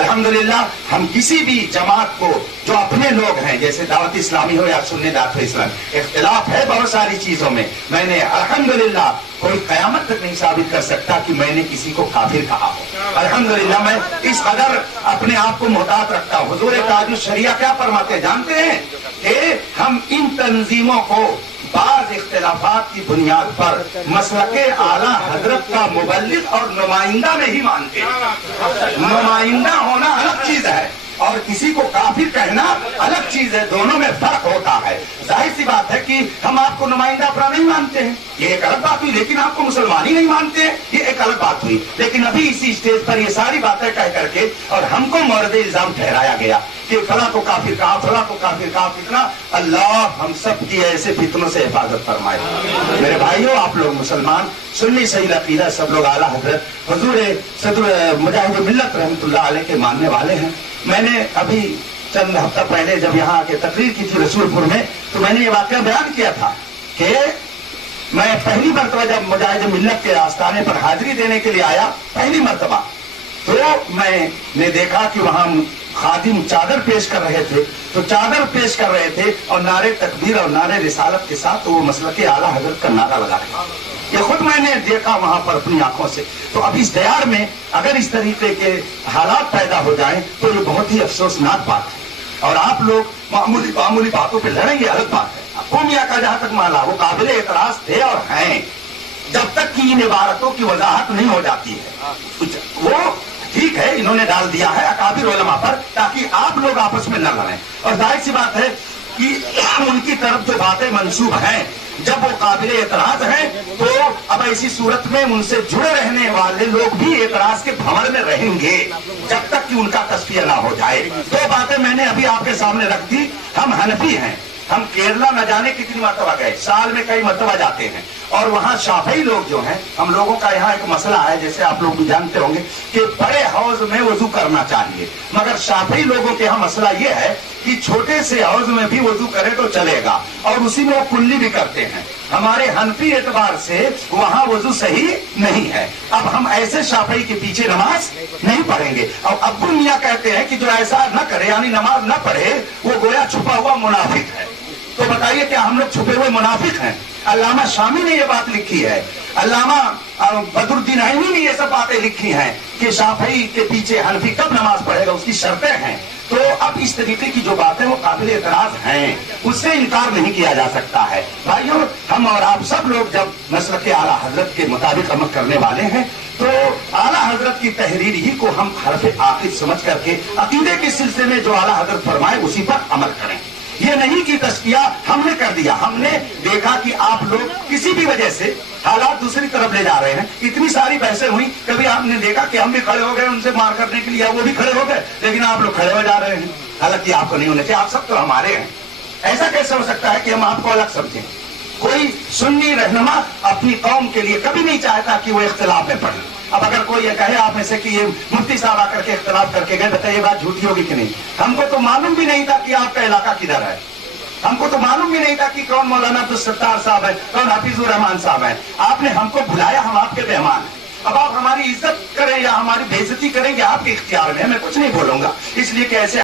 الحمدللہ ہم کسی بھی جماعت کو جو اپنے لوگ ہیں جیسے دعوت اسلامی ہو یا سنی دعوت اسلام، اختلاف ہے بہت ساری چیزوں میں، میں نے الحمدللہ کوئی قیامت تک نہیں ثابت کر سکتا کہ میں نے کسی کو کافر کہا ہو۔ الحمدللہ میں اس قدر اپنے آپ کو محتاط رکھتا ہوں۔ حضور تاج الشریعہ کیا فرماتے ہیں جانتے ہیں کہ ہم ان تنظیموں کو بعض اختلافات کی بنیاد پر مسلک اعلیٰ حضرت کا مبلغ اور نمائندہ نہیں مانتے۔ نمائندہ ہونا الگ چیز ہے اور کسی کو کافر کہنا الگ چیز ہے، دونوں میں فرق ہوتا ہے۔ ظاہر سی بات ہے کہ ہم آپ کو نمائندہ اپنا نہیں مانتے ہیں، یہ ایک الگ بات ہوئی، لیکن آپ کو مسلمان ہی نہیں مانتے ہیں، یہ ایک الگ بات ہوئی۔ لیکن ابھی اسی اسٹیج پر یہ ساری باتیں کہہ کر کے اور ہم کو مورد الزام ٹھہرایا گیا کہ فلاں کو کافر کہا، فلاں کو کافر کہا، فتنہ۔ اللہ ہم سب کی ایسے فتنوں سے حفاظت فرمائے۔ میرے بھائیوں، آپ لوگ مسلمان سنی صحیح عقیدہ سب لوگ اعلیٰ حضرت حضور صدر مجاہد ملت رحمۃ اللہ علیہ کے ماننے والے ہیں۔ میں نے ابھی چند ہفتہ پہلے جب یہاں آ کے تقریر کی تھی رسول پور میں، تو میں نے یہ واقعہ بیان کیا تھا کہ میں پہلی مرتبہ جب مجاہد ملت کے آستانے پر حاضری دینے کے لیے آیا، پہلی مرتبہ، تو میں نے دیکھا کہ وہاں خادم چادر پیش کر رہے تھے، تو چادر پیش کر رہے تھے اور نعرے تکبیر اور نعرے رسالت کے ساتھ وہ مسلک اعلیٰ حضرت کا نعرہ لگا رہے تھے۔ یہ خود میں نے دیکھا وہاں پر اپنی آنکھوں سے۔ تو اب اس دیار میں اگر اس طریقے کے حالات پیدا ہو جائیں تو یہ بہت ہی افسوسناک بات ہے، اور آپ لوگ معمولی باتوں پہ لڑیں گے الگ بات ہے۔ قومیہ کا جہاں تک معاملہ وہ قابل اعتراض تھے اور ہیں، جب تک کہ ان عبارتوں کی وضاحت نہیں ہو جاتی ہے۔ وہ ٹھیک ہے، انہوں نے ڈال دیا ہے اکابر علماء پر تاکہ آپ لوگ آپس میں نہ لڑیں، اور ظاہر سی بات ہے کہ ان کی طرف جو باتیں منسوب ہیں جب وہ قابل اعتراض ہیں تو اب ایسی صورت میں ان سے جڑے رہنے والے لوگ بھی اعتراض کے بھنور میں رہیں گے جب تک کہ ان کا تصفیہ نہ ہو جائے۔ دو باتیں میں نے ابھی آپ کے سامنے رکھ دی۔ ہم حنفی ہیں، ہم کیرلا نہ جانے کتنی مرتبہ گئے، سال میں کئی مرتبہ جاتے ہیں، اور وہاں شافعی لوگ جو ہیں، ہم لوگوں کا یہاں ایک مسئلہ ہے جیسے آپ لوگ بھی جانتے ہوں گے کہ بڑے حوض میں وضو کرنا چاہیے، مگر شافعی لوگوں کے یہاں مسئلہ یہ ہے کہ چھوٹے سے حوض میں بھی وضو کرے تو چلے گا، اور اسی میں وہ کلی بھی کرتے ہیں۔ ہمارے حنفی اعتبار سے وہاں وضو صحیح نہیں ہے۔ اب ہم ایسے شافعی کے پیچھے نماز نہیں پڑھیں گے۔ اور ابو میاں کہتے ہیں کہ جو ایسا نہ کرے یعنی نماز نہ پڑھے وہ گویا چھپا ہوا منافق ہے۔ تو بتائیے کیا ہم لوگ چھپے ہوئے منافق ہیں؟ علامہ شامی نے یہ بات لکھی ہے، علامہ بدر الدین عینی نے یہ سب باتیں لکھی ہیں کہ شافعی کے پیچھے حنفی کب نماز پڑھے گا، اس کی شرطیں ہیں۔ تو اب اس طریقے کی جو باتیں وہ قابل اعتراض ہیں، اس سے انکار نہیں کیا جا سکتا ہے۔ بھائیوں، ہم اور آپ سب لوگ جب مسلک اعلیٰ حضرت کے مطابق عمل کرنے والے ہیں تو اعلیٰ حضرت کی تحریر ہی کو ہم حرف عاقد سمجھ کر کے عقیدے کے سلسلے میں جو اعلیٰ حضرت فرمائے اسی پر عمل کریں۔ یہ نہیں کہ تزکیہ ہم نے کر دیا، ہم نے دیکھا کہ آپ لوگ کسی بھی وجہ سے حالات دوسری طرف لے جا رہے ہیں۔ اتنی ساری بحثیں ہوئی، کبھی آپ نے دیکھا کہ ہم بھی کھڑے ہو گئے ان سے مار کرنے کے لیے، وہ بھی کھڑے ہو گئے، لیکن آپ لوگ کھڑے ہو جا رہے ہیں، حالانکہ آپ کو نہیں ہونے چاہیے، آپ سب تو ہمارے ہیں۔ ایسا کیسے ہو سکتا ہے کہ ہم آپ کو الگ سمجھیں؟ کوئی سنی رہنما اپنی قوم کے لیے کبھی نہیں چاہتا کہ وہ اختلاف میں پڑے۔ اب اگر کوئی یہ کہے آپ میں سے کہ یہ مفتی صاحب آ کر کے اختلاف کر کے گئے، بتائیے یہ بات جھوٹی ہوگی کہ نہیں؟ ہم کو تو معلوم بھی نہیں تھا کہ آپ کا علاقہ کدھر ہے، ہم کو تو معلوم بھی نہیں تھا کہ کون مولانا عبدالستار صاحب ہے، کون حفیظ الرحمان صاحب ہے۔ آپ نے ہم کو بلایا، ہم آپ کے مہمان ہیں۔ اب آپ ہماری عزت کریں یا ہماری بے عزتی کریں گے آپ کے اختیار میں، میں کچھ نہیں بولوں گا، اس لیے کہ ایسے